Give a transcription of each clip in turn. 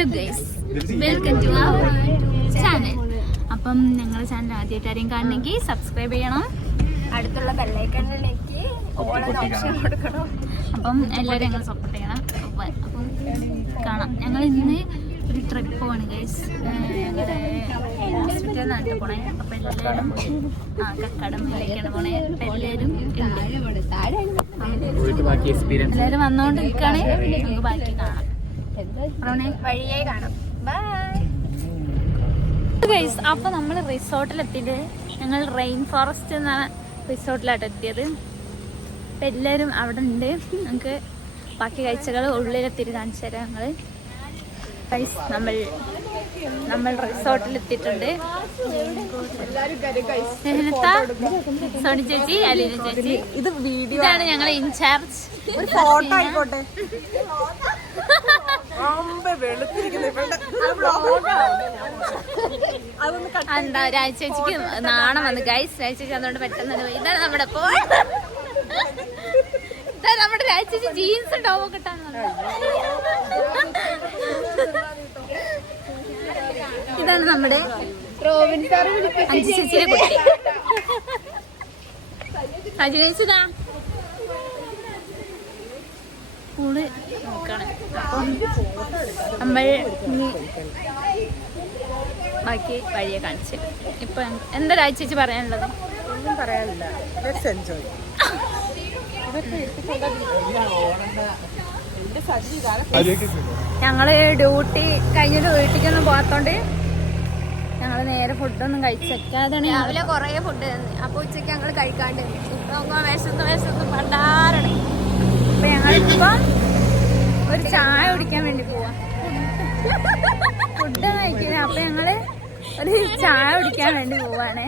Hello guys, welcome to our channel. അപ്പം ഞങ്ങളുടെ channel ആദ്യമായിട്ട് ആരെയും കാണണമെങ്കിൽ സബ്സ്ക്രൈബ് ചെയ്യണം, അടുത്തുള്ള ബെല്ലൈക്കണിലേക്ക് ഓൾ ഓപ്ഷൻ കൊടുക്കണം. അപ്പം എല്ലാവരും ഞങ്ങൾ സപ്പോർട്ട് ചെയ്യണം. അപ്പം കാണാം. ഞങ്ങൾ ഇന്ന് ഒരു ട്രിപ്പ് പോവാണ് ഗൈസ്. ഞങ്ങളുടെ ഹോസ്പിറ്റലിൽ നിന്നാണ് പോണേ. അപ്പം എല്ലാവരും കക്കാടമ്മയിലേക്കാണ് പോണേ. അപ്പം എല്ലാവരും വന്നുകൊണ്ട് നിൽക്കുകയാണ്. നമുക്ക് ബാക്കി കാണാം, വഴിയായി കാണാം. ഗൈസ്, അപ്പൊ നമ്മൾ റിസോർട്ടിലെത്തിയിട്ട് ഞങ്ങൾ റെയിൻ ഫോറസ്റ്റ് എന്ന റിസോർട്ടിലായിട്ട് എത്തിയത്. അപ്പം എല്ലാവരും അവിടെ ഉണ്ട്. നമുക്ക് ബാക്കി കാഴ്ചകൾ ഉള്ളിലെത്തിയിട്ട് കാണിച്ചു തരാം. ഗൈസ്, നമ്മൾ റിസോർട്ടിലെത്തിയിട്ടുണ്ട്. സോണി ചേച്ചി, അലീന ചേച്ചി, ഇതാണ് ഞങ്ങളെ ഇൻചാർജ്. ഫോട്ടോ ആയിക്കോട്ടെ. എന്താ രാജചേച്ചിക്ക് നാണം വന്നു ഗൈസ്. രാജചേച്ചി അതുകൊണ്ട് പെട്ടെന്ന് ഇതാണ് നമ്മുടെ നമ്മുടെ രാജചേച്ചി ജീൻസ് ടോപ്പ് ഇട്ടാണ്. ഇതാണ് നമ്മുടെ അഞ്ചു ചേച്ചിയുടെ കുട്ടി അജിനേശിതാ കൂടെ നോക്കാണ്. അപ്പം നമ്മൾ ബാക്കി വഴിയെ കാണിച്ചു. ഇപ്പൊ എന്താ രാജചേച്ചി പറയാനുള്ളത്? ഒന്നും പറയാനില്ല. Let's enjoy. ഞങ്ങള് ഡ്യൂട്ടി കഴിഞ്ഞിട്ട് വീട്ടിലേക്കൊന്നും പോകാത്തോണ്ട് ഞങ്ങള് നേരെ ഫുഡൊന്നും കഴിച്ചേക്കാതാണ്. രാവിലെ കൊറേ ഫുഡ് അപ്പൊ ഉച്ചക്ക് ഞങ്ങള് കഴിക്കാണ്ട് ഇപ്പൊ വിശന്ന് പണ്ടാറടങ്ങി. അപ്പൊ ഞങ്ങളിപ്പം ഒരു ചായ കുടിക്കാൻ വേണ്ടി പോവാ. ഫുഡ് കഴിക്കില്ല. അപ്പൊ ഞങ്ങള് ഒരു ചായ കുടിക്കാൻ വേണ്ടി പോവാണ്.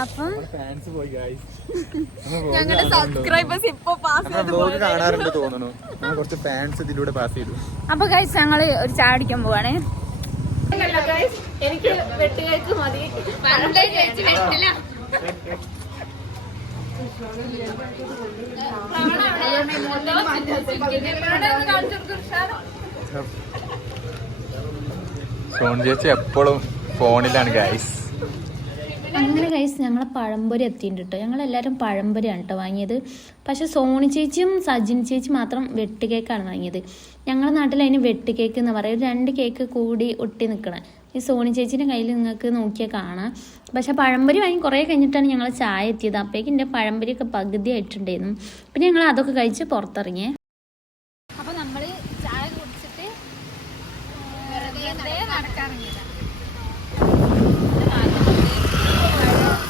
അപ്പം ഞങ്ങളുടെ സബ്സ്ക്രൈബേഴ്സ് ഇപ്പൊ കാണാറുണ്ട് തോന്നുന്നു. കുറച്ച് ഫാൻസ് ഇതിലൂടെ പാസ് ചെയ്തു. അപ്പൊ ഗൈസ്, ഞങ്ങള് ഒരു ചായ കുടിക്കാൻ പോവാണ്. എനിക്ക് വെട്ടുകേക്ക് മതി. സോണി ചേച്ചി എപ്പോഴും ഫോണിലാണ് ഗൈസ്. അങ്ങനെ ഗൈസ്, ഞങ്ങളെ പഴംപൊരി എത്തിയിട്ടുണ്ട് കേട്ടോ. ഞങ്ങളെല്ലാവരും പഴംപൊരിയാണ് കേട്ടോ വാങ്ങിയത്. പക്ഷെ സോണി ചേച്ചിയും സജിൻ ചേച്ചി മാത്രം വെട്ട് കേക്കാണ് വാങ്ങിയത്. ഞങ്ങളുടെ നാട്ടിൽ അതിന് വെട്ട് കേക്ക് എന്ന് പറയും. 2 കേക്ക് കൂടി ഒട്ടി നിൽക്കണം. ഈ സോണി ചേച്ചീൻ്റെ കയ്യിൽ നിങ്ങൾക്ക് നോക്കിയാൽ കാണാം. പക്ഷെ പഴംപൊരി വാങ്ങി കുറേ കഴിഞ്ഞിട്ടാണ് ഞങ്ങൾ ചായ എത്തിയത്. അപ്പോഴേക്കും എൻ്റെ പഴംപൊരിയൊക്കെ പകുതി ആയിട്ടുണ്ടായിരുന്നു. പിന്നെ ഞങ്ങൾ അതൊക്കെ കഴിച്ച് പുറത്തിറങ്ങിയേ. അപ്പോൾ നമ്മൾ ചായ കുടിച്ചിട്ട് വെറുതെ നടക്കാറില്ല.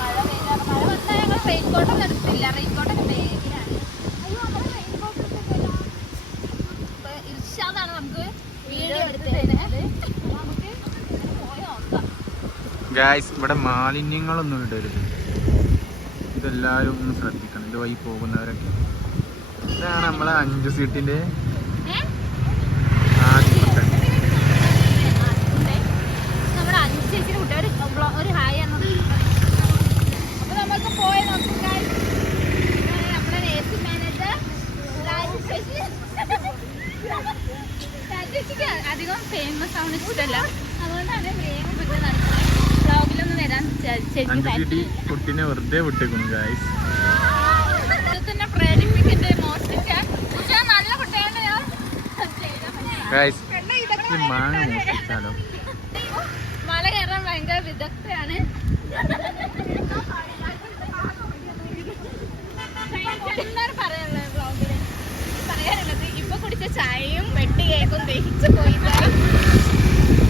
മഴ വന്നാൽ ഞങ്ങൾ റെയിൻകോട്ടൊന്നും എടുത്തില്ല. റെയിൻകോട്ടൊക്കെ ബാഗിലാണ്. അയ്യോ, നമ്മൾ റെയിൻകോട്ട് എടുത്തില്ല. അപ്പോൾ ഇർഷാദാണ് നമുക്ക് വീഡിയോ എടുത്ത് തരുന്നത്. നമുക്ക് പോയി നോക്കാം. ഗൈസ്, ഇവിടെ മാലിന്യങ്ങളൊന്നും ഇടരുത്. ഇതെല്ലാവരും ഒന്ന് ശ്രദ്ധിക്കണം. ഇത് വഴി പോകുന്നവരൊക്കെ. ഇതാണ് നമ്മളെ 5 സീറ്റിന്റെ നമ്മുടെ 5 ചേച്ചിയുടെ കുട്ടികൾ ഒരു ഹായ് ആണ്. അപ്പൊ നമുക്ക് പോയി നോക്കാം. നമ്മുടെ നേഴ്സിംഗ് മാനേജർ ചേച്ചിക്ക് അധികം ഫേമസ് ആവുന്ന ഇഷ്ടമല്ല. അതുകൊണ്ടാണ് വേഗം കുട്ടി നടക്കുന്നത്. ബ്ലോഗിലൊന്നും വരാൻ ചേച്ചി കുട്ടീനെ വെറുതെ വിട്ടേക്കുന്നു ഗൈസ്. തന്നെ പ്രേരിപ്പിക്കട്ടെ. മോഷ്ടിക്കാൻ നല്ല കുട്ടികളുടെ ഗൈസ്, ഈ മാങ്ങ മോഷ്ടിച്ചാലോ? മല കയറാൻ ഭയങ്കര വിദഗ്ധയാണ്. എന്താണ് പറയാനുള്ളത് ബ്ലോഗില്? പറയാനുള്ളത് ഇപ്പൊ കുടിച്ച ചായയും വെട്ടി കേക്കും ദഹിച്ചു പോയി.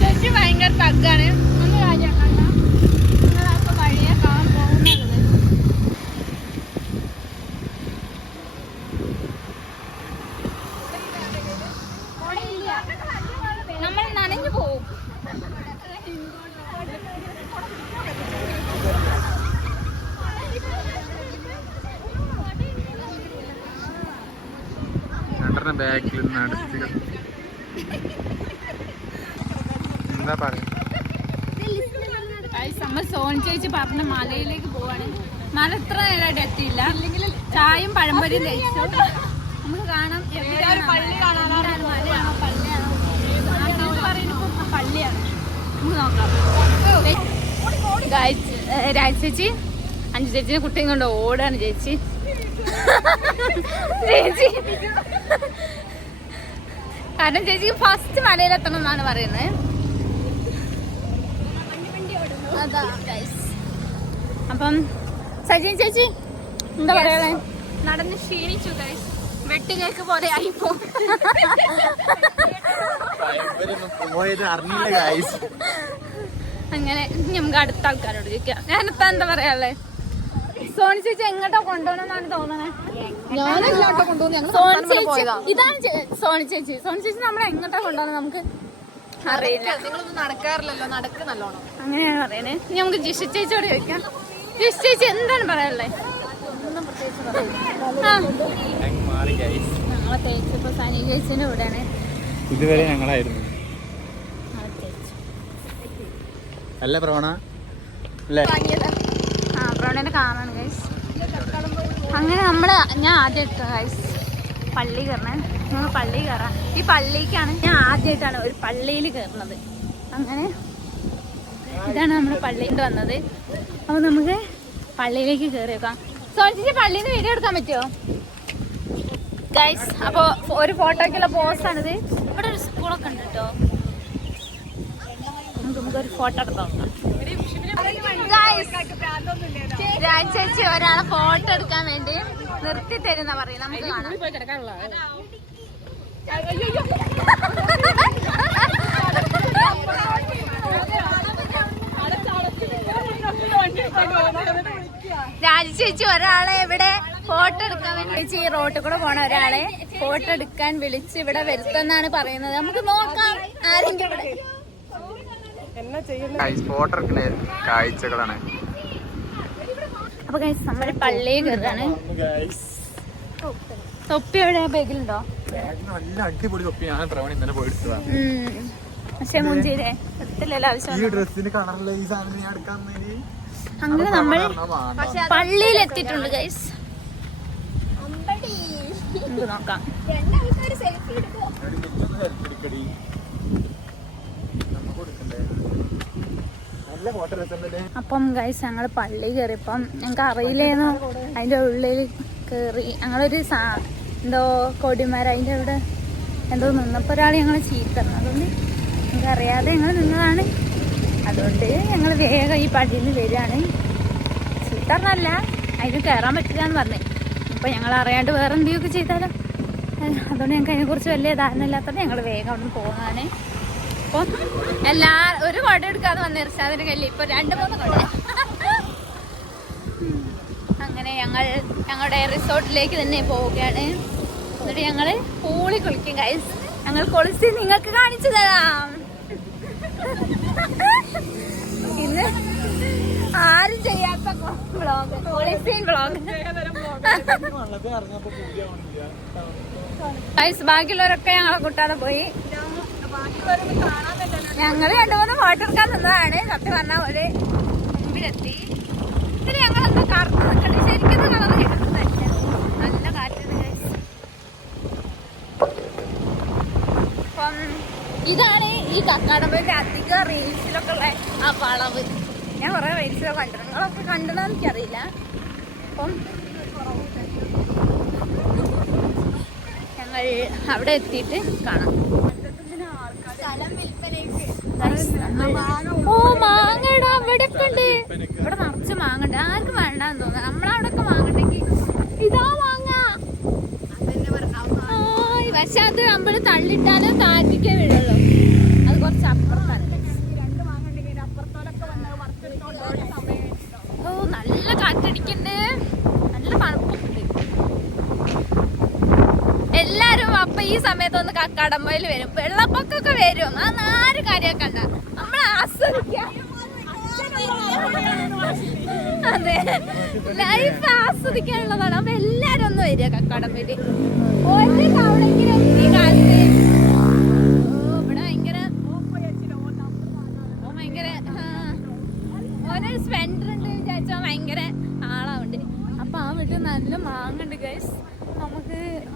ചേച്ചി ഭയങ്കര തഗ്ഗാണ്. ഒന്ന് കാര്യം കണ്ട നിങ്ങളൊക്കെ വഴിയെ കാണാൻ പോകുന്നത്. നമ്മൾ നനഞ്ഞു പോവും. ബാക്കിൽ നടത്തുക. എന്താ പറയാ? നമ്മൾ സോണി ചേച്ചി പറഞ്ഞ മലയിലേക്ക് പോവാണ്. മല എത്ര നേരമായിട്ട് എത്തിയില്ല. ചായയും പഴംപൊരിയും കഴിച്ചു. നമുക്ക് കാണാം. പള്ളി കാണാൻ മലയാണോ പള്ളിയാണോ പറയുന്നത്. നോക്കാം. രാജ ചേച്ചി അഞ്ചു ചേച്ചിനെ കുട്ടിയും കൊണ്ട് ഓടാണ് ചേച്ചി. ചേച്ചി കാരണം ചേച്ചിക്ക് ഫസ്റ്റ് മലയിലെത്തണം എന്നാണ് പറയുന്നത്. അതാ അപ്പം സജിൻ ചേച്ചി എന്താ പറയാ? നടന്ന് ക്ഷീണിച്ചു ഗൈസ്. വെട്ടുകേക്ക് പോലെ ആയിപ്പോ. അങ്ങനെ നമുക്ക് അടുത്ത ആൾക്കാരോട് ചോദിക്കാം. ഞാനിപ്പോ എന്താ പറയാള്ളേ? സോണി ചേച്ചി എങ്ങോട്ടോ കൊണ്ടുപോകണമെന്നാണ് തോന്നണേ. ഇതാണ് സോണി ചേച്ചി. സോണി ചേച്ചി നമ്മളെ എങ്ങോട്ടാ കൊണ്ടുപോകുന്നത് നമുക്ക് അറിയില്ല. നടക്കാറില്ലല്ലോ, നടക്ക് നല്ലോണം. അങ്ങനെയാണ് പറയണേ. ഇനി നമുക്ക് ജിഷ ചേച്ചിയോട് ചോദിക്കാം. ജിഷ ചേച്ചി എന്താണ് പറയാനുള്ളേ? ഞങ്ങളെ തേച്ചിപ്പോ സനി ചേച്ചിന്റെ കൂടെയാണ്. ഇതുവരെ ഞങ്ങളായിരുന്നു. അല്ല പ്രവണ പ്രവണേനെ കാണാണ് ഗൈസ്. അങ്ങനെ ഞാൻ ആദ്യമായിട്ട് ഗൈസ് പള്ളി കയറണേ. നമ്മൾ പള്ളി കയറാം. ഈ പള്ളിക്കാണ് ഞാൻ ആദ്യമായിട്ടാണ് ഒരു പള്ളിയിൽ കയറുന്നത്. അങ്ങനെ ഇതാണ് നമ്മൾ പള്ളിയിൽ വന്നത്. അപ്പൊ നമുക്ക് പള്ളിയിലേക്ക് കയറി വെക്കാം. സോണിച്ചേച്ചി പള്ളിയിൽ നിന്ന് വീഡിയോ എടുക്കാൻ പറ്റുമോ ഗൈസ്? അപ്പൊ ഒരു ഫോട്ടോക്കുള്ള പോസ്റ്റാണിത്. ഇവിടെ ഒരു സ്കൂളൊക്കെ ഉണ്ട് കേട്ടോ. നമുക്കൊരു ഫോട്ടോ എടുക്കാം. ചേച്ചി ഒരാളെ ഫോട്ടോ എടുക്കാൻ വേണ്ടി നിർത്തി തരുന്ന പറയും. നമുക്ക് കാണാം. രാജചേച്ചി ഒരാളെ ഇവിടെ ഫോട്ടോ എടുക്കാൻ വേണ്ടി ഈ റോട്ടിൽ കൂടെ പോണ ഒരാളെ ഫോട്ടോ എടുക്കാൻ വിളിച്ച് ഇവിടെ വരുത്തെന്നാണ് പറയുന്നത്. നമുക്ക് നോക്കാം ആരെങ്കിലും ഇവിടെ. ഫോട്ടോ എടുക്കുന്ന കാഴ്ചകളാണ്. അപ്പൊ ഗൈസ് നമ്മള് പള്ളിയിൽ കയറാണ്. തൊപ്പി എവിടെ ബാഗിലുണ്ടോ? നല്ല അടിപൊളി തൊപ്പി. ഞാൻ പ്രവണ ഇന്നലെ പോയിട്ടാ. പക്ഷെ മുഞ്ചേരെ എടുത്തില്ലല്ലോ ആവശ്യം. അങ്ങനെ നമ്മൾ പള്ളിയിൽ എത്തിയിട്ടുണ്ട് ഗൈസ്. നമുക്ക് നോക്കാം. അപ്പം ഗൈസ് ഞങ്ങൾ പള്ളി കയറിയപ്പം ഞങ്ങൾക്ക് അറിയില്ലേന്നോ. അതിന്റെ ഉള്ളിൽ കയറി ഞങ്ങളൊരു എന്തോ കൊടിമരം അതിന്റെ അവിടെ എന്തോ നിന്നപ്പോ ഒരാൾ ഞങ്ങളെ ചീത്തരണം. അതുകൊണ്ട് ഞങ്ങൾക്ക് അറിയാതെ ഞങ്ങൾ നിന്നതാണ്. അതുകൊണ്ട് ഞങ്ങൾ വേഗം ഈ പള്ളിയിൽ നിന്ന് വരികയാണ്. ചീത്തറന്നല്ല, അതിന് കയറാൻ പറ്റില്ല എന്ന് പറഞ്ഞു. അപ്പൊ ഞങ്ങൾ അറിയാണ്ട് വേറെ എന്തെങ്കിലുമൊക്കെ ചെയ്താലോ. അതുകൊണ്ട് ഞങ്ങൾക്ക് അതിനെക്കുറിച്ച് വലിയ ധാരണ ഇല്ലാത്തത് ഞങ്ങൾ വേഗം അവിടെ നിന്ന് പോകുന്നതാണ്. അപ്പം ഒരു കുട എടുക്കാതെ വന്ന ഇർഷാദിന്റെ കയ്യിൽ ഇപ്പൊ 2-3 കുട. അങ്ങനെ ഞങ്ങളുടെ റിസോർട്ടിലേക്ക് തന്നെ പോവുകയാണ്. എന്നിട്ട് ഞങ്ങള് പൂളി കുളിക്കും ഗൈസ്. ഞങ്ങൾ കുളിച്ച് നിങ്ങൾക്ക് കാണിച്ചു തരാം. ഇന്ന് ആരും ചെയ്യാത്ത വ്ളോഗ്, കുളിസീൻ വ്ളോഗ്. ഗൈസ് ബാക്കിയുള്ളവരൊക്കെ ഞങ്ങളെ കൂട്ടാതെ പോയി. ഞങ്ങള് 2-3 ഫോട്ടോ എടുക്കാൻ നിന്നതാണ്. സത്യം പറഞ്ഞാൽ ഒരു മുമ്പിലെത്തി. ഇതിന് ഞങ്ങളെന്താ കറുത്ത് നിൽക്കണ്ടേ? ശരിക്കും കളർ കിട്ടുന്നതല്ല. നല്ല കാറ്റുണ്ട് ഗൈസ്. അപ്പം ഇതാണ് ഈ കക്കാടമ്പലിന്റെ അധികം റീൽസിലൊക്കെ ഉള്ള ആ വളവ്. ഞാൻ കുറെ റീൽസിലൊക്കെ കണ്ടു. നിങ്ങളൊക്കെ കണ്ടതെന്ന് എനിക്കറിയില്ല. അപ്പം ഞങ്ങൾ അവിടെ എത്തിയിട്ട് കാണാം. ഓ മാങ്ങടാ, ഇവിടെ ഒക്കെ ഉണ്ട്. ഇവിടെ നിറച്ച് മാങ്ങണ്ട്. ആർക്കും വേണ്ടാന്ന് തോന്നുന്നു. നമ്മളവിടൊക്കെ മാങ്ങണ്ടെങ്കിൽ ഇതാ മാങ്ങ. പക്ഷെ അത് നമ്മള് തള്ളിട്ടാലും താറ്റിക്കേ വീഴുള്ളൂ. അത് കുറച്ച് അപ്പുറത്താണ്. ഓ നല്ല കാറ്റടിക്കണ്ട്, നല്ല തണുപ്പുണ്ട്. എല്ലാരും അപ്പൊ ഈ സമയത്തൊന്ന് കക്കാടമ്പയിൽ വരും. വെള്ളപ്പൊക്കൊക്കെ വരും. അത് ആരും കാര്യമാക്കണ്ട, നമ്മൾ ആസ്വദിക്കാം. അതെ, ലൈഫ് ആസ്വദിക്കാനുള്ളതാണ്. അപ്പൊ എല്ലാരും ഒന്ന് വരിക കക്കാടമ്പയില്. ഒരു തവണെങ്കിലും ഈ കാലത്ത് ഇവിടെ ഭയങ്കര ഓരോ സ്പെൻഡർ ഉണ്ട് വിചാരിച്ചാ ഭയങ്കര ആളാവുണ്ട്. അപ്പൊ ആ വീട്ടിൽ നല്ല മാങ്ങണ്ട് ഗൈസ്.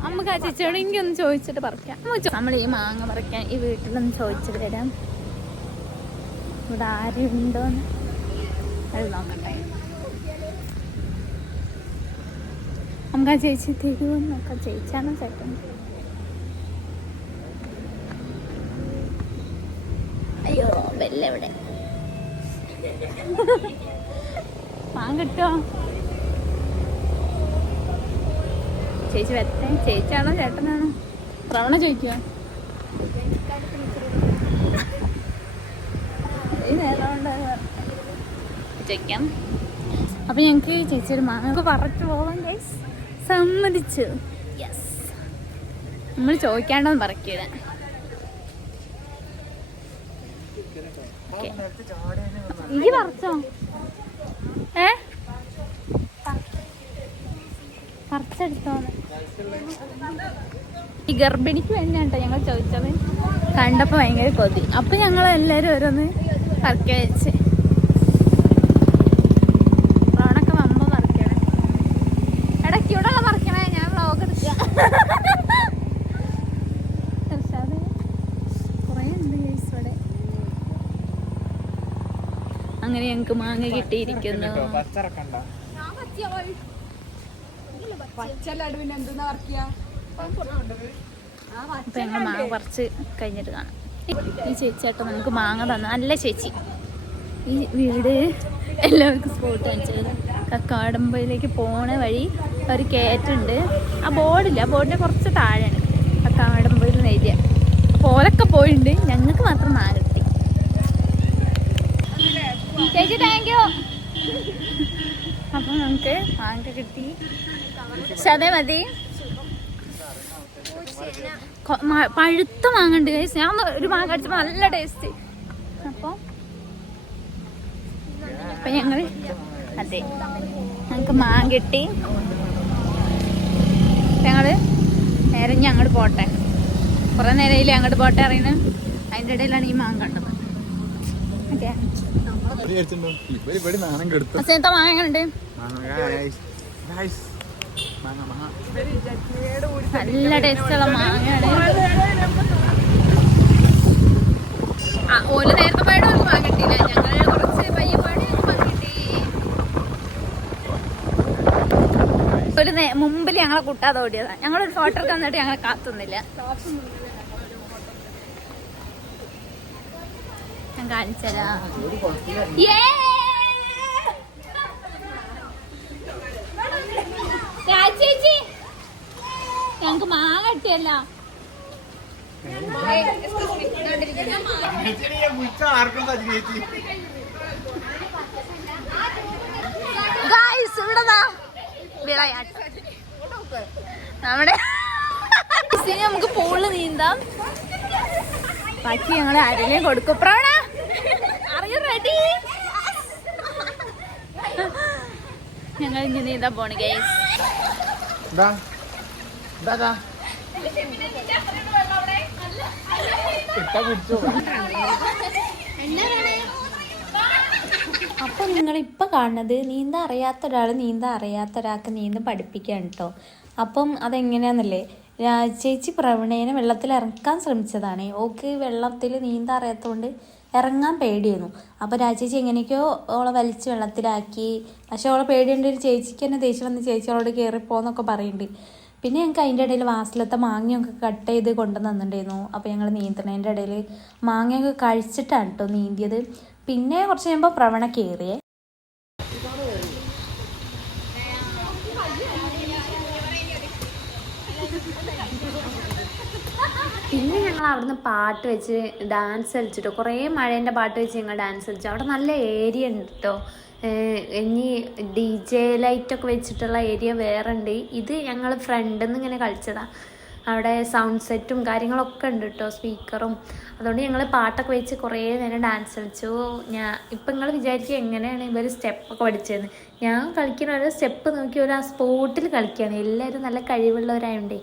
നമുക്ക് ആ ചേച്ചിയോട് എനിക്കൊന്ന് ചോദിച്ചിട്ട് പറിക്കാം. നമ്മൾ ഈ മാങ്ങ പറിക്കാൻ ഈ വീട്ടിലൊന്ന് ചോദിച്ചിട്ട് വരാം. ഇവിടെ ആരുണ്ടോന്ന് അത് നോക്കട്ടെ. നമുക്ക് ആ ചേച്ചി തരുമോ നോക്കാം. ചേച്ചാണോ ചേട്ടൻ? അയ്യോ ബെല്ല എവിടെ? പാൻ കിട്ടോ? ചേച്ചി വരട്ടെ. ചേച്ചിയാണോ ചേട്ടനാണോ? പ്രവണ ചോദിക്കുക. ചോദിക്കാം. അപ്പൊ ഞങ്ങക്ക് ചേച്ചിയൊരു മാങ്ങ പറഞ്ഞു പോവാൻ ഗൈസ് സമ്മതിച്ചു. യെസ്, നമ്മൾ ചോദിക്കാണ്ടോന്ന് പറയൂല. ഈ പറിച്ചോ? പറിച്ചെടുത്തോന്ന്. ഈ ഗർഭിണിക്ക് വേണ്ടിയാണ് കേട്ടോ ഞങ്ങൾ ചോദിച്ചത്. കണ്ടപ്പോ ഭയങ്കര കൊതി. അപ്പൊ ഞങ്ങൾ എല്ലാരും ഓരോന്ന് പറിക്കാൻ വെച്ച്. റോണൊക്കെ വമ്പ പറിക്കണേ. ഇടയ്ക്ക് ഇവിടെ ഉള്ള പറിക്കണേ. ഞാൻ വ്ളോഗ് എടുക്കുക. കുറേ ഉണ്ട് ഗൈസ് ഇവിടെ. അങ്ങനെ ഞങ്ങക്ക് മാങ്ങ കിട്ടിയിരിക്കുന്നു. അപ്പൊ ഞങ്ങൾ മാങ്ങ പറിച്ച് കഴിഞ്ഞിട്ട് കാണാം. ഈ ചേച്ചിയാട്ടോ നമുക്ക് മാങ്ങ തന്ന നല്ല ചേച്ചി. ഈ വീട് എല്ലാവർക്കും സ്പോട്ട് കാണിച്ചത്. കക്കാടമ്പയിലേക്ക് പോണ വഴി ഒരു കയറ്റുണ്ട്. ആ ബോർഡില്ല, ആ ബോർഡിന്റെ കുറച്ച് താഴെയാണ് കക്കാടമ്പയിൽ എഴുതിയ. അപ്പോൾ ഓലൊക്കെ പോയിട്ടുണ്ട്. ഞങ്ങൾക്ക് മാത്രം മാങ്ങ കിട്ടി. ചേച്ചി താങ്ക് യു. അപ്പം നമുക്ക് മാങ്ങ കിട്ടി. അതേ മതി. പഴുത്ത മാങ്ങ ഉണ്ട് ഗൈസ്. ഞാൻ ഒരു മാങ്ങ അടിച്ചപ്പോൾ നല്ല ടേസ്റ്റ്. അപ്പോൾ ഞങ്ങള് അതെ ഞങ്ങൾക്ക് മാങ്ങ കിട്ടി. ഞങ്ങള് നേരെ ഇനി അങ്ങോട്ട് പോട്ടെ. കുറെ നേരമില്ല അങ്ങോട്ട് പോട്ടെ അറിയുന്നത്. അതിൻ്റെ ഇടയിലാണ് ഈ മാങ്ങ കണ്ടത്. ഓക്കെ, മാങ്ങ ഉണ്ട്. നല്ല ടേസ്റ്റുള്ള മാങ്ങയാണ്. ഓല് നേരത്തെ പോയിട്ട് ഒരു മാങ്ങ കിട്ടിയില്ല. ഞങ്ങൾ കുറച്ച് പയ്യെ പോയിട്ട് മാങ്ങ കിട്ടി. ഒരു മുമ്പിൽ ഞങ്ങളെ കൂട്ടാതെ ഓടിയതാണ്. ഞങ്ങളൊരു ഫോട്ടോ ഒക്കെ വന്നിട്ട് ഞങ്ങളെ കാത്തൊന്നില്ല. ഞാൻ കാണിച്ചരാ. ചേച്ചി ഞങ്ങക്ക് മാങ്ങ കിട്ടിയല്ല. നമ്മുടെ നമുക്ക് പൂളിൽ നീന്താം. ബാക്കി ഞങ്ങള് ആരെങ്കിലും കൊടുക്കും. പ്രാണ അറിയൂ റെഡി? ഞങ്ങൾ ഇനി നീന്താൻ പോണ് ഗൈസ്. അപ്പൊ നിങ്ങൾ ഇപ്പൊ കാണുന്നത് നീന്താൻ അറിയാത്ത ഒരാള് നീന്താൻ അറിയാത്ത ഒരാൾക്ക് നീന്തം പഠിപ്പിക്കാൻ കേട്ടോ. അപ്പം അതെങ്ങനെയാന്നല്ലേ, ചേച്ചി പ്രവണേനെ വെള്ളത്തിൽ ഇറക്കാൻ ശ്രമിച്ചതാണ്. ഓക്ക് വെള്ളത്തിൽ നീന്താൻ അറിയാത്തതുകൊണ്ട് ഇറങ്ങാൻ പേടിയായിരുന്നു. അപ്പോൾ രാജേച്ചി എങ്ങനെയൊക്കെയോ ഓളെ വലിച്ച് വെള്ളത്തിലാക്കി. പക്ഷെ ഓളെ പേടിയുണ്ട്. ഒരു ചേച്ചിക്ക് തന്നെ ദേഷ്യം വന്ന് ചേച്ചി അവളോട് കയറിപ്പോന്നൊക്കെ പറയുന്നുണ്ട്. പിന്നെ ഞങ്ങൾക്ക് അതിൻ്റെ ഇടയിൽ വാസലത്തെ മാങ്ങയൊക്കെ കട്ട് ചെയ്ത് കൊണ്ടുവന്നിട്ടുണ്ടായിരുന്നു. അപ്പോൾ ഞങ്ങൾ നീന്തണതിൻ്റെ ഇടയിൽ മാങ്ങയൊക്കെ കഴിച്ചിട്ടാണ് കേട്ടോ നീന്തിയത്. പിന്നെ കുറച്ച് കഴിയുമ്പോൾ പ്രവണ കയറിയേ. പിന്നെ ഞങ്ങൾ അവിടുന്ന് പാട്ട് വെച്ച് ഡാൻസ് കളിച്ചിട്ടോ. കുറേ മഴേൻ്റെ പാട്ട് വെച്ച് ഞങ്ങൾ ഡാൻസ് കളിച്ചു. അവിടെ നല്ല ഏരിയ ഉണ്ട് കേട്ടോ. ഇനി DJ ലൈറ്റൊക്കെ വെച്ചിട്ടുള്ള ഏരിയ വേറെ ഉണ്ട്. ഇത് ഞങ്ങൾ ഫ്രണ്ടിൽ നിന്ന് ഇങ്ങനെ കളിച്ചതാണ്. അവിടെ സൗണ്ട് സെറ്റും കാര്യങ്ങളൊക്കെ ഉണ്ട് കേട്ടോ, സ്പീക്കറും. അതുകൊണ്ട് ഞങ്ങൾ പാട്ടൊക്കെ വെച്ച് കുറേ നേരം ഡാൻസ് കളിച്ചു. ഇപ്പം നിങ്ങൾ വിചാരിക്കുക എങ്ങനെയാണ് ഇവർ സ്റ്റെപ്പൊക്കെ പഠിച്ചതെന്ന്. ഞാൻ കളിക്കുന്ന ഓരോ സ്റ്റെപ്പ് നോക്കി ഒരു ആ സ്പോട്ടിൽ കളിക്കുകയാണ്. എല്ലാവരും നല്ല കഴിവുള്ളവരായോണ്ടേ.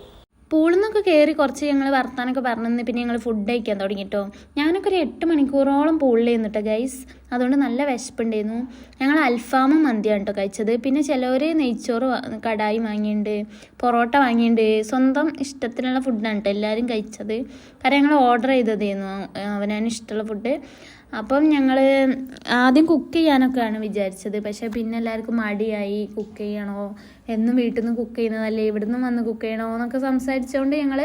പൂളിൽ നിന്നൊക്കെ കയറി കുറച്ച് ഞങ്ങൾ വർത്താനൊക്കെ പറഞ്ഞു. പിന്നെ ഞങ്ങൾ ഫുഡ് കഴിക്കാൻ തുടങ്ങിട്ടോ. ഞാനൊക്കെ ഒരു 8 മണിക്കൂറോളം പൂളിൽ നിന്നിട്ടോ ഗൈസ്. അതുകൊണ്ട് നല്ല വിശപ്പുണ്ടായിരുന്നു. ഞങ്ങൾ അൽഫാമും മന്തിയാണ് കേട്ടോ കഴിച്ചത്. പിന്നെ ചിലവർ നെയ്ച്ചോറ് കടായി വാങ്ങിയിട്ടുണ്ട്, പൊറോട്ട വാങ്ങിയിട്ടുണ്ട്. സ്വന്തം ഇഷ്ടത്തിനുള്ള ഫുഡാണ് കേട്ടോ എല്ലാവരും കഴിച്ചത്. കാരണം ഞങ്ങൾ ഓർഡർ ചെയ്തതായിരുന്നു അവനവന് ഇഷ്ടമുള്ള ഫുഡ്. അപ്പം ഞങ്ങൾ ആദ്യം കുക്ക് ചെയ്യാനൊക്കെയാണ് വിചാരിച്ചത്. പക്ഷേ പിന്നെ എല്ലാവർക്കും മടിയായി, കുക്ക് ചെയ്യണോ, എന്നും വീട്ടിൽ നിന്ന് കുക്ക് ചെയ്യുന്നതല്ലേ, ഇവിടെ നിന്ന് വന്ന് കുക്ക് ചെയ്യണോ എന്നൊക്കെ സംസാരിച്ചുകൊണ്ട് ഞങ്ങൾ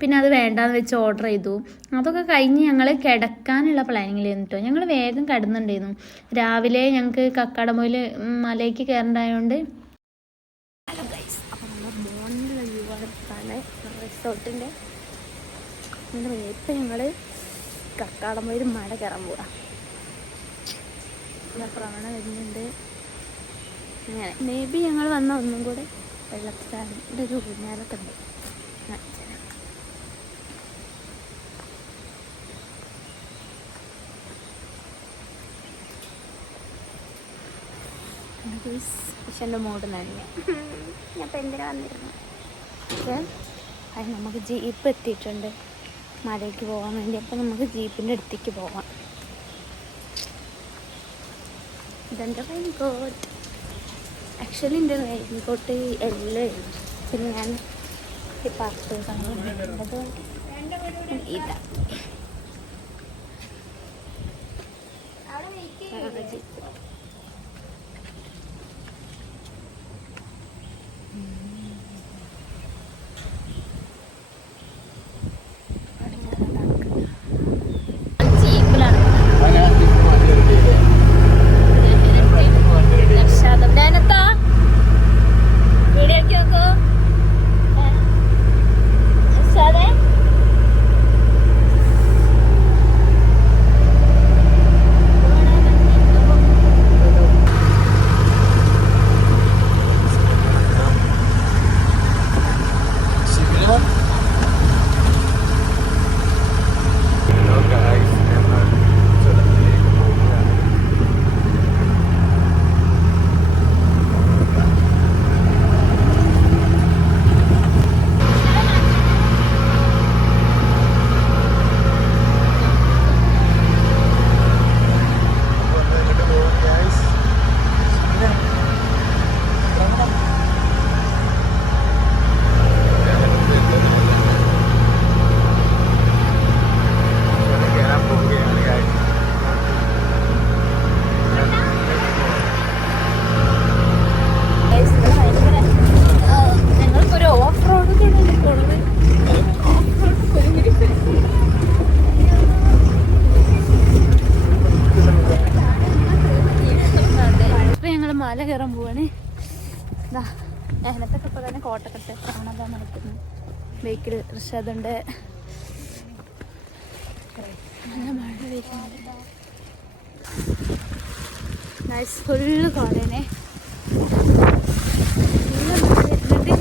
പിന്നെ അത് വേണ്ടാന്ന് വെച്ച് ഓർഡർ ചെയ്തു. അതൊക്കെ കഴിഞ്ഞ് ഞങ്ങൾ കിടക്കാനുള്ള പ്ലാനിങ്ങിലായിരുന്നു കേട്ടോ. ഞങ്ങൾ വേഗം കിടന്നുണ്ടായിരുന്നു. രാവിലെ ഞങ്ങൾക്ക് കക്കാടംപൊയിൽ മലയ്ക്ക് കയറേണ്ടതുകൊണ്ട്. ഹലോ ഗൈസ്, അപ്പം നമ്മൾ മോർണിംഗിലുള്ള വ്യൂ ആണ് റിസോർട്ടിൻ്റെ. ഇപ്പം ഞങ്ങൾ കക്കാടംപൊയിൽ മല കയറാൻ പോവാം. പ്രവണ വരുന്നുണ്ട്. അങ്ങനെ മേ ബി ഞങ്ങൾ വന്ന ഒന്നും കൂടെ വെള്ളത്തിലാണ്. ഇവിടെ ഒരു ഊഞ്ഞാലൊക്കെ ഉണ്ട്. എൻ്റെ മോഡ് നനഞ്ഞ ഞാൻ ഇപ്പം എന്തിനാ വന്നിരുന്നു. പക്ഷേ അത് നമുക്ക് ജീപ്പ് എത്തിയിട്ടുണ്ട് മലയ്ക്ക് പോകാൻ വേണ്ടി. അപ്പം നമുക്ക് ജീപ്പിൻ്റെ അടുത്തേക്ക് പോവാം. ഇതെൻ്റെ റെയിൻകോട്ട്. ആക്ച്വലി എൻ്റെ റെയിൻകോട്ട് എല്ലാം പിന്നെ ഞാൻ പത്ത് കണ്ടത് ഇതാ. ജീപ്പ് മല കയറാൻ പോവാണ്. ഇതാ എഹനത്തൊക്കെ ഇപ്പോൾ തന്നെ കോട്ടക്കട്ടെ കാണാൻ നടക്കുന്നു. ബൈക്കിൽ റിഷാദുണ്ട്. നല്ല മഴ വരുന്നുണ്ട്. നൈസ് ഫുള്ള് കോടേനെ. നല്ല മഴ വരുന്നുണ്ട്.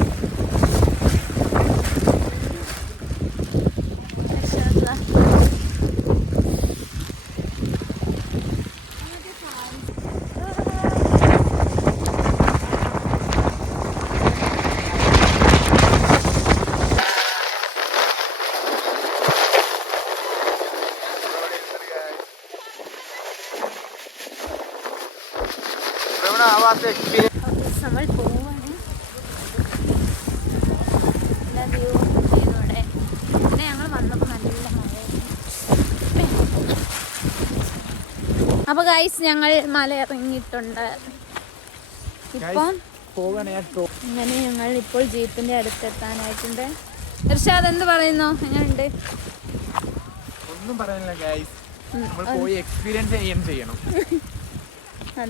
നമ്മൾ പോവാണ്. എല്ലാ വ്യൂ ചെയ്തോടെ. പിന്നെ ഞങ്ങൾ വന്നപ്പോൾ നല്ല മഴയായിരുന്നു. അപ്പോൾ ഗൈസ് ഞങ്ങൾ മല ഇറങ്ങിയിട്ടുണ്ട്. ഇപ്പം അങ്ങനെ ഞങ്ങൾ ഇപ്പോൾ ജീപ്പിന്റെ അടുത്തെത്താനായിട്ടുണ്ട്. ഇർഷാദ് എന്ത് പറയുന്നു? എങ്ങനെയുണ്ട്? ഒന്നും പറയാനില്ല ഗൈസ്, നമ്മൾ പോയി എക്സ്പീരിയൻസ് ചെയ്യണം.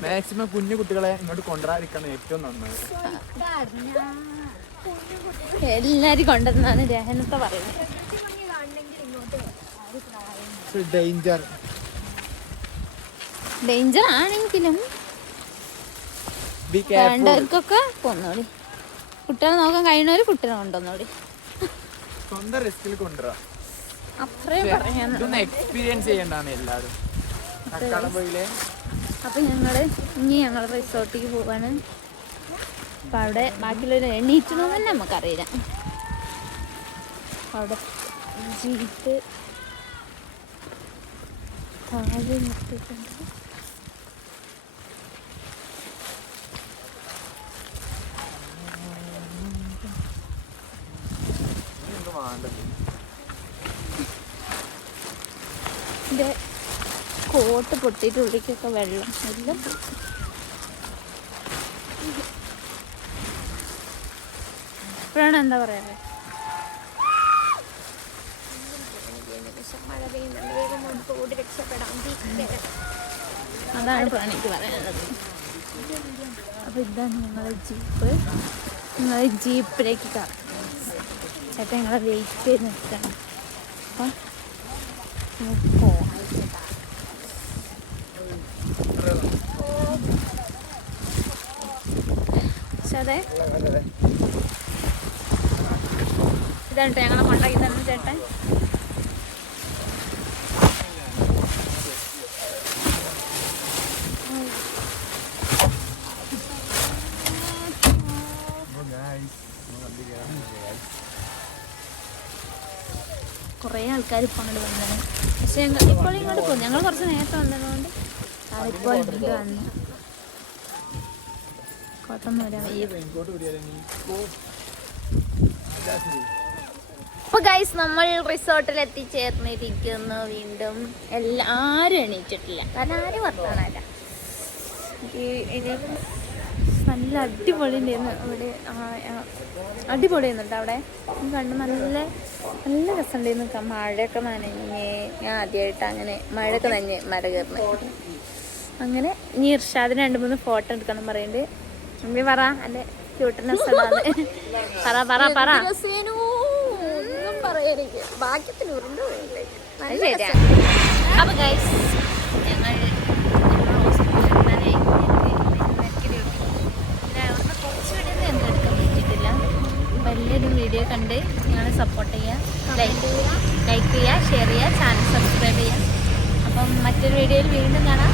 മാക്സിമം കുഞ്ഞു കുട്ടികളെ ഇങ്ങോട്ട് കൊണ്ടുവരാതിരിക്കണം ഏറ്റവും നന്നായി. എല്ലാരും കൊണ്ടുവന്നാണ് രഹനത്തെ പറയുന്നത്. ഡേഞ്ചർ ആണെങ്കിലും വേണ്ടവർക്കൊക്കെ കൊന്നോളി. കുട്ടികളെ നോക്കാൻ കഴിയുന്നവര് കുട്ടികളെ കൊണ്ടുവന്നോളി. സ്വന്തം റിസ്കിൽ കൊണ്ടുവരാ. അത്രയും പറയാൻ എക്സ്പീരിയൻസ് ചെയ്യണ്ടാണ് എല്ലാവരും. അപ്പം ഞങ്ങൾ റിസോർട്ടിലേക്ക് പോവാണ്. അപ്പം അവിടെ ബാക്കിയുള്ളവർ എണ്ണീറ്റണോ തന്നെ നമുക്കറിയില്ല. അവിടെ ജീപ്പ് താഴെ നിർത്തിയിട്ടുണ്ട്. എൻ്റെ കോട്ട് പൊട്ടിയിട്ട് ഉള്ളിലേക്കൊക്കെ വെള്ളം എല്ലാം ഇപ്പോഴാണ് എന്താ പറയാ അതാണ് ഇപ്പോൾ എനിക്ക് പറയാനുള്ളത്. അപ്പോൾ ഇതാണ് ഞങ്ങളെ ജീപ്പ്. ഞങ്ങൾ ജീപ്പിലേക്ക് കറങ്ങും. ചേട്ടൻ ഞങ്ങളെ വെയിറ്റ് ചെയ്ത് നിൽക്കണം. അപ്പം പോവാം. അതെ ഇതാണ് കേട്ടോ ഞങ്ങളെ കൊണ്ടാക്കി തന്നെ ചേട്ടൻ. കുറേ ആൾക്കാർ ഇപ്പം അങ്ങോട്ട് വന്നത്. പക്ഷെ ഇപ്പോൾ ഇങ്ങോട്ട് പോകും. ഞങ്ങൾ കുറച്ച് നേരത്തെ വന്നതുകൊണ്ട് അതിപ്പോൾ ഇങ്ങോട്ട് വന്നു. കോട്ടൊന്നും വരാൻ വയ്യ. അപ്പോൾ ഗൈസ് നമ്മൾ റിസോർട്ടിൽ എത്തിച്ചേർന്നിരിക്കുന്നു. വീണ്ടും ആരും എണീറ്റിട്ടില്ല. കാരണം ആരും വർത്താനല്ല. ഇനി നല്ല അടിപൊളി ഉണ്ടായിരുന്നു അവിടെ. അടിപൊളിയായിരുന്നുണ്ട് അവിടെ. കണ്ട് നല്ല നല്ല രസമുണ്ടായിരുന്നു. മഴയൊക്കെ നനഞ്ഞ് ഞാൻ ആദ്യമായിട്ട് അങ്ങനെ മഴയൊക്കെ നനഞ്ഞ് മര കയറുന്നത്. അങ്ങനെ ഇനി ഇർഷാദിന് 2-3 ഫോട്ടോ എടുക്കണം പറയുന്നുണ്ട്. അമ്മി പറ എൻ്റെ ക്യൂട്ട്നെസ് ഉള്ളത് പറ പറ പറ. അപ്പൊ ഗൈസ് ഞങ്ങൾ കുറച്ച് വീഡിയോ എന്തെടുക്കാൻ പറ്റിയിട്ടില്ല. വലിയൊരു വീഡിയോ കണ്ട് ഞങ്ങളെ സപ്പോർട്ട് ചെയ്യുക, ലൈക്ക് ചെയ്യുക, ഷെയർ ചെയ്യുക, ചാനൽ സബ്സ്ക്രൈബ് ചെയ്യുക. അപ്പം മറ്റൊരു വീഡിയോയിൽ വീണ്ടും കാണാം.